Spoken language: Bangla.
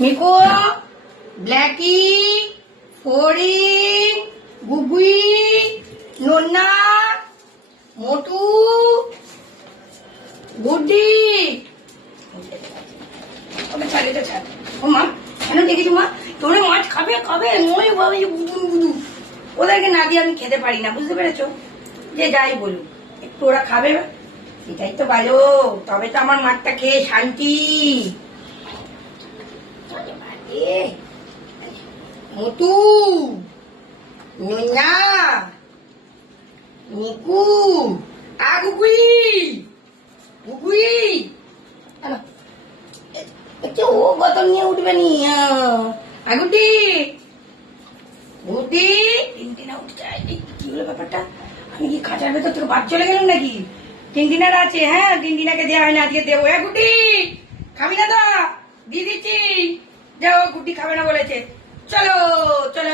মিকু, ব্ল্যাকি, ফড়িং, গুগুই, নন্না, মোটু, গুড্ডি। ওকে ছাড়, এটা ছাড়। ও মা, কেন দেখেছি মা? তোরে মাছ খাবে খাবে নয় বাবা, বুদু বুদু। ওদেরকে না দিয়ে আমি খেতে পারি না, বুঝতে পেরেছো? যে যাই বলুক, একটু ওরা খাবে, এটাই তো ভালো। তবে তো আমার মাছটা খেয়ে শান্তি। মোটু, নন্না, নিকু, গুগুই, গুগুই। একটু ও বোতল নিয়ে উঠবে নি। গুড্ডি, গুড্ডি, টিনটিনা উঠতে কি হলো ব্যাপারটা? আমি কি খাঁচার ভেতর থেকে বাদ চলে গেলাম নাকি? টিনটিনার আছে, হ্যাঁ, টিনটিনাকে দেওয়া হয় না, আজকে দেবো। গুড্ডি, খাবি না তো? দিয়ে দিচ্ছি। যাও, গুড্ডি খাবে না বলেছে। চলো চলো।